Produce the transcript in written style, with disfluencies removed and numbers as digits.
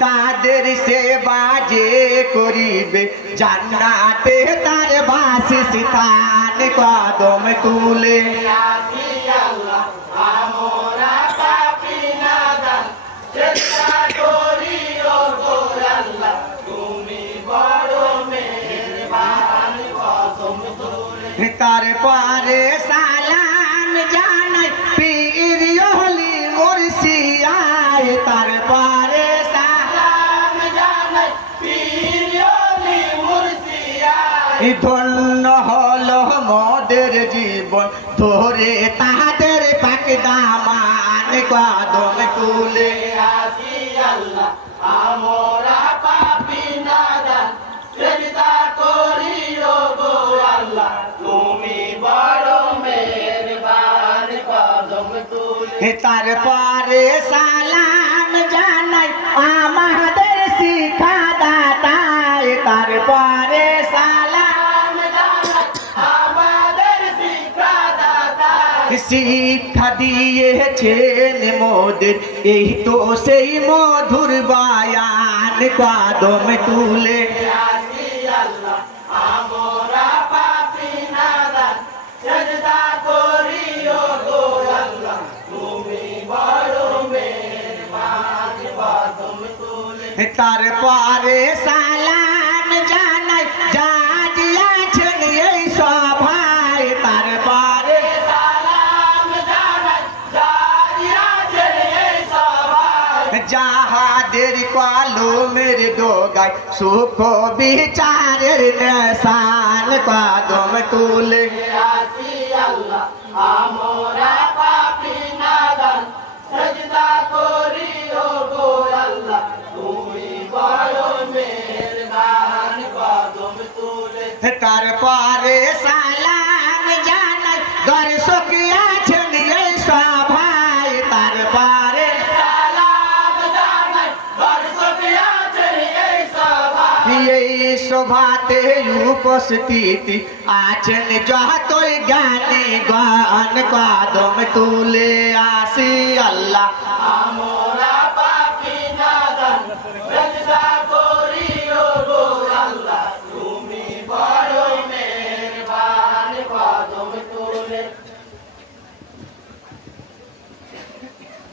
তাদের সেবা যে করিবে জান্নাতে তার বাসস্থান কদম তুলে আসি আল্লাহ আমরা পাপী নাদান চেষ্টা করি ও গো আল্লাহ তুমি বড় মেহেরবান কদম তুলে তারপরে সালাম জানাই পীর ওলি মুর্শিদায় তারপরে সালাম জানাই পীর ওলি মুর্শিদায় ধন্য হলো মোদের জীবন ধরে তাদের পাক দামান কদম তুলে আসি আল্লাহ আমরা পাপী নাদান চেষ্টা করি ও গো আল্লাহ তুমি বড় মেহেরবান কদম তুলে তারপরে সালাম জানাই আমাদের শিক্ষা দাতায় তারপরে সালাম আমাদের শিক্ষাদাতা শিক্ষা দিয়েছেন মোদের এই তো সেই মধুর বয়ান কদম তুলে আসি আল্লাহ আমরা পাপী নাদান সেজদা করি ও গো আল্লাহ তুমি বড় মেহেরবান কদম তুলে তারপরে সালাম জানাই যা দিয়েছেন এই সভায় তারপরে সালাম জানাই জারিয়াছেন এই সভায় যাহাদের কলমের ডোগায় সুখ বিচারের নিশান কদম তুলে আসি আল্লাহ আমরা পাপী নাদান সেজদা করি ও গো আল্লাহ তুমি বড় মেহেরবান কদম তুলে তারপরে সালাম জানাই দর্শক আছেন এই সভায় তারপরে সালাম জানাই দর্শক আছেন এই সভায় এই সভাতে উপস্থিতি আছেন যতই জ্ঞানী গান কদম তুলে আসি আল্লাহ আমরা পাপী নাদান